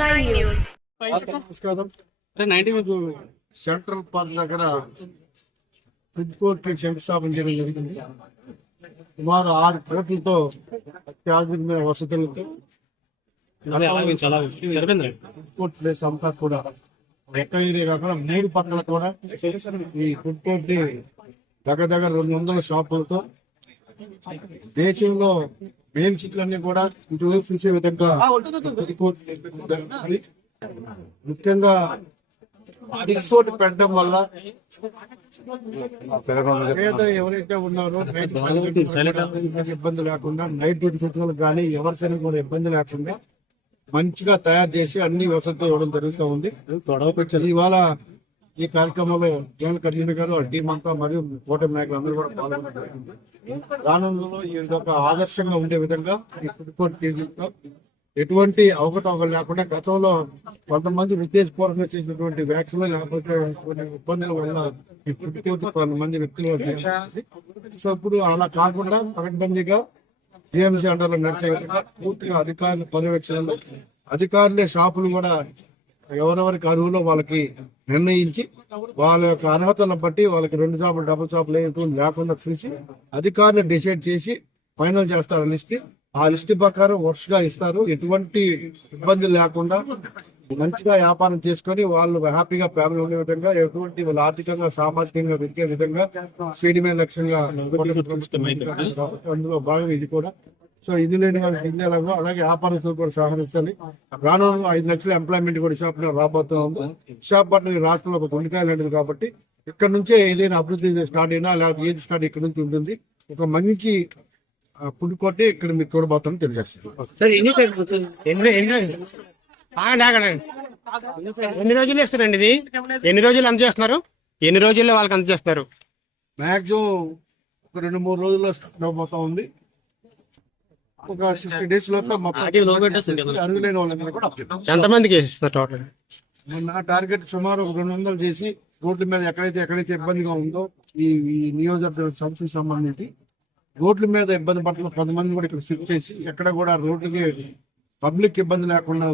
నమస్కారం. Central park దగ్గర food court కి శంకుస్థాపన చేయడం జరిగింది. సుమారు 6 కోట్లతో అత్యాధునిక వసతులతో ఫుడ్ కోర్ట్ ప్లేస్ అంతా కూడా ఒక్క ఏరియా కాకుండా 3 పక్కల కూడా ఈ ఫుడ్ కోర్ట్ దగ్గర 200 షాపులతో దేశంలో మెయిన్ సిటీలన్నీ కూడా ఇటువైపు చూసే విధంగా ఫుడ్ కోర్ట్ జరుగుతుంది. ముఖ్యంగా ఫుడ్ పెట్టడం వల్ల పేదలు ఎవరైతే ఉన్నారో ఇబ్బంది లేకుండా నైట్ డ్యూటీ చేసిన కానీ ఎవరికైనా కూడా ఇబ్బంది లేకుండా మంచిగా తయారు చేసి అన్ని వసతులు ఇవ్వడం జరుగుతూ ఉంది. ఇవాళ ఈ కార్యక్రమంలో జనరల్ కన్వీనర్ గారు టీం అంతా మరియు కూటమి నాయకులు అందరూ కూడా పాల్గొనడం రానులో ఇది ఒక ఆదర్శంగా ఉండే విధంగా ఈ ఫుడ్ కోర్ట్ ఎటువంటి అవకతవకలు లేకుండా గతంలో కొంతమంది ఉద్దేశపూర్వకంగా చేసినటువంటి వ్యాఖ్యలు లేకపోతే కొన్ని ఇబ్బందుల వల్ల ఈ ఫుడ్ కోర్ట్ కొంతమంది వ్యక్తులు. సో ఇప్పుడు అలా కాకుండా పకడ్బందీగా జిఎంసీ అండర్లో నడిచే విధంగా పూర్తిగా అధికారుల పర్యవేక్షణలో అధికారులే షాపులు కూడా ఎవరెవరికి అర్హులో వాళ్ళకి నిర్ణయించి వాళ్ళ యొక్క అర్హతలను బట్టి వాళ్ళకి 2 షాపులు డబుల్ షాపులు లేకుండా చూసి అధికారులు డిసైడ్ చేసి ఫైనల్ చేస్తారు లిస్ట్. ఆ లిస్ట్ ప్రకారం వర్క్స్గా ఇస్తారు. ఎటువంటి ఇబ్బందులు లేకుండా మంచిగా వ్యాపారం చేసుకొని వాళ్ళు హ్యాపీగా ఫ్యామిలీ ఉండే విధంగా ఎటువంటి వాళ్ళు ఆర్థికంగా సామాజికంగా వెతికే విధంగా చేయడమే లక్ష్యంగా అందులో భాగం ఇది కూడా. సో ఇది లేని వాళ్ళకి ఇండియాలో అలాగే వ్యాపారస్తులు కూడా సహకరించాలి. రానున్న 5 లక్షల ఎంప్లాయ్మెంట్ కూడా విశాఖపట్నం రాబోతుంది. విశాఖపట్నం ఈ రాష్ట్రంలో ఒక గుండెకాయ లాంటిది కాబట్టి ఇక్కడ నుంచే ఏదైనా అభివృద్ధి స్టార్ట్ అయినా లేకపోతే ఏది స్టార్ట్ ఇక్కడ నుంచి ఉంటుంది. ఒక మంచి ఫుడ్ కోర్ట్ ఇక్కడ మీరు చూడబోతామని తెలియజేస్తారు. ఎన్ని రోజులు ఇస్తారండి ఇది? ఎన్ని రోజులు అందజేస్తున్నారు? ఎన్ని రోజుల్లో వాళ్ళకి అందజేస్తారు? మాక్సిమం ఒక 2-3 రోజుల్లో స్టార్ట్ అవబోతా ఉంది. ఒక 60 days లోపల అర్హులైన వాళ్ళందరూ కూడా ఎంతమందికి ఇస్తారు టోటల్? నా టార్గెట్ సుమారు 200 చేసి రోడ్ల మీద ఎక్కడైతే ఇబ్బందిగా ఉందో ఈ నియోజకవర్గ సంస్థకి సంబంధించి రోడ్ల మీద ఇబ్బంది పడుతున్న కొంతమంది కూడా ఇక్కడ షిఫ్ట్ చేసి ఎక్కడ కూడా రోడ్లకి పబ్లిక్ ఇబ్బంది లేకుండా